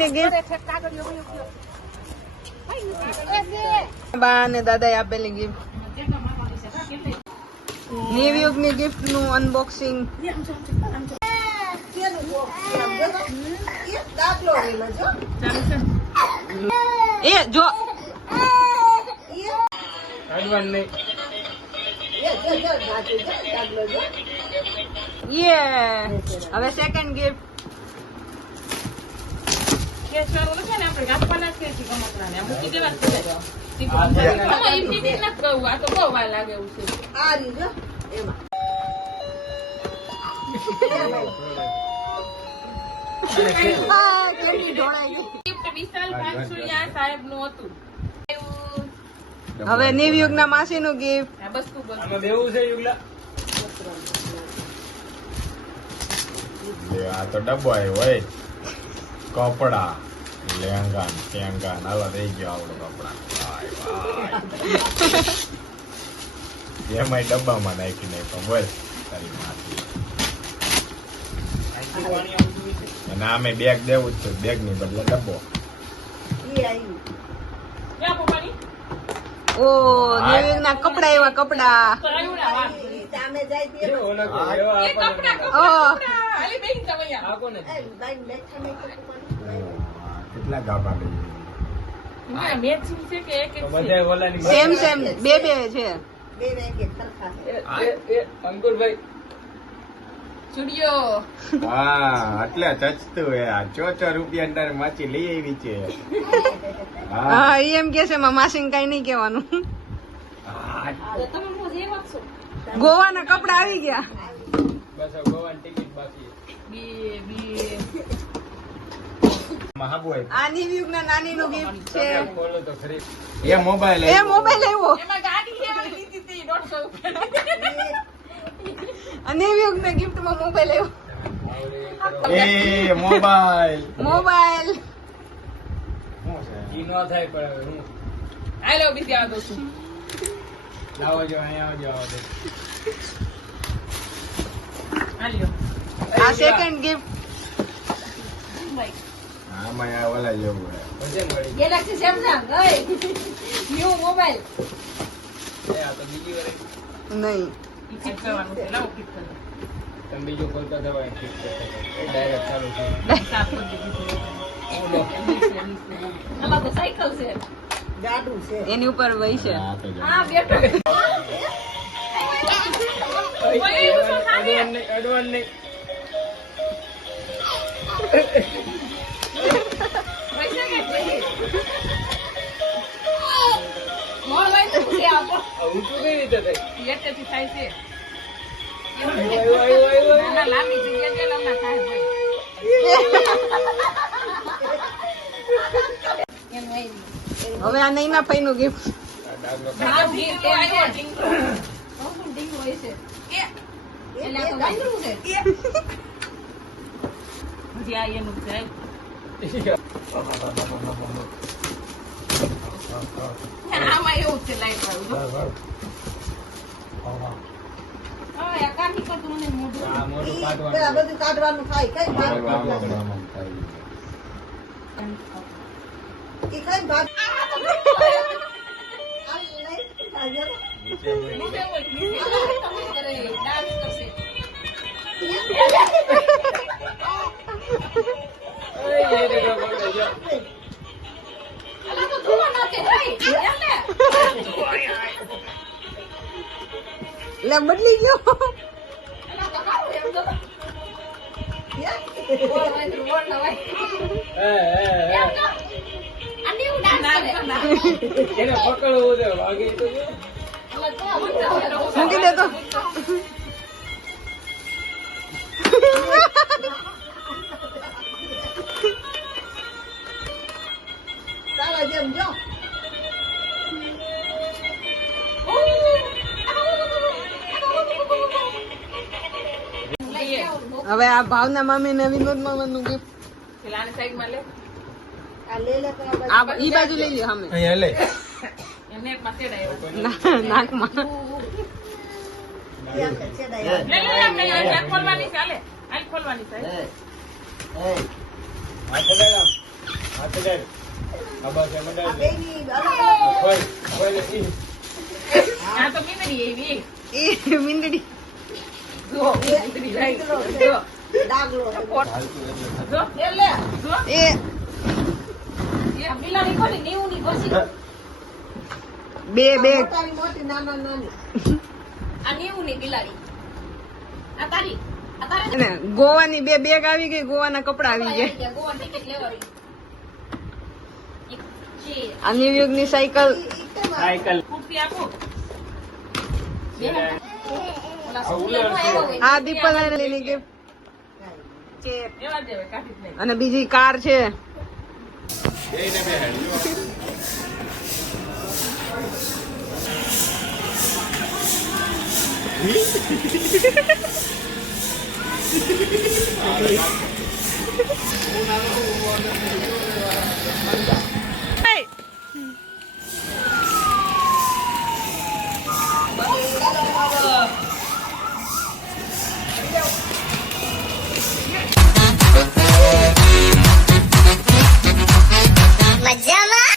ની ગિફ્ટ બા ને દાદાએ આપેલી ગિફ્ટ. ન્યુ ની ગિફ્ટ નું અનબોક્સિંગ. એ જો હવે સેકન્ડ ગિફ્ટ. હવે ન્યુ યુગ ના માસી નું ગિફ્ટ. આ તો ડબ્બો આવ્યો હોય કપડા લેંગા ટેંગા નાલા થઈ ગયો આવડો કપડા એમાં ડબ્બામાં નાખી નાખ્યો બોલ તારી માસી. અને આમે બેગ દેવું જ છે, બેગ ની બદલે ડબ્બો. ઓ ન્યુ યુગ ના કપડા એવા કપડા. કેટલા ગાભા સેમ સેમ બે બે છે. અંકુરભાઈ હા એટલે ચચતું હે. 4 રૂપિયા તારે માછી લઈ આવી છે. હા એમ કે છે માસી કઈ નહીં કેવાનું. ગોવાના કપડા આવી ગયા. બસ ગોવાની ટિકિટ બાકી. આ ન્યુ યુગ ના નાની નું ગિફ્ટ છે. બોલો તો ખરી. એ મોબાઈલ એ મોબાઈલ આવ્યો. ન્યુ યુગ ના ગિફ્ટ માં મોબાઈલ આવ્યો. એ મોબાઈલ મોબાઈલ ઈ નો થાય પણ હવે હું આલો બીજી આ દોસ્ત લાવો જો અહીંયા આવજો આલ્યો. આ સેકન્ડ ગિફ્ટ. આમાં આ ઓલા જેવું હે. વજન મળી ગેલેક્સી સેમસંગ ન્યુ મોબાઈલ. આ તો બીજી વાર નહીં ઈ ચેક કરવાનું છે. લાવો ક્લિક કરો. તમે બીજો કોલ તો દવાઈ ક્લિક કરો. એ ડાયરેક્ટ ચાલુ છે. સાફ કરી દીધું. ઓલો આમાં તો સાયકલ છે. ગાડું છે એની ઉપર વહી છે. આ તો જો. હા બેઠો. અડવાન નહીં હું તો કઈ રીતે થાય હવે આ નૈના ભાઈ નું ગિફ્ટ. બધું કાઢવાનું થાય કઈ ભાગ લે બદલી ગયો. એને પકડવું છે વાગે તો મૂકી દે તો. તારા જેમ જો. હવે આ ભાવના મામી ને વિનોદ મામા નું ગિફ્ટ. આ ઈ બાજુ લઈ લ્યો અમે. અહીંયા લે. નાકમાં ખોલવાની હાથે જાય આ બસ એમ આ જાય બેની અલગ કોઈ કોઈ નથી આ તો મીંદડી એવી એ મીંદડી જો મીંદડી લાઈ જો ડાગલો હાલતું એટલે જો એટલે જો એ એ બિલાડી કોની નીવું ની પછી બે બે મોટાની મોટી નાના નાની આ નીવું ની બિલાડી આ તારી ને ગોવાની બે બેગ આવી ગઈ ગોવાના કપડા આવી ગયા ગોવા ટિકિટ લેવાની છે આ ન્યુયોર્ક ની સાયકલ સાયકલ કુર્તી આપો ઓલા આ સ્કૂલે નો આવ્યો હોય આ દીપલ ની ગિફ્ટ છે એવા દેવે કાઢી જ નહીં અને બીજી કાર છે એને બે હેડ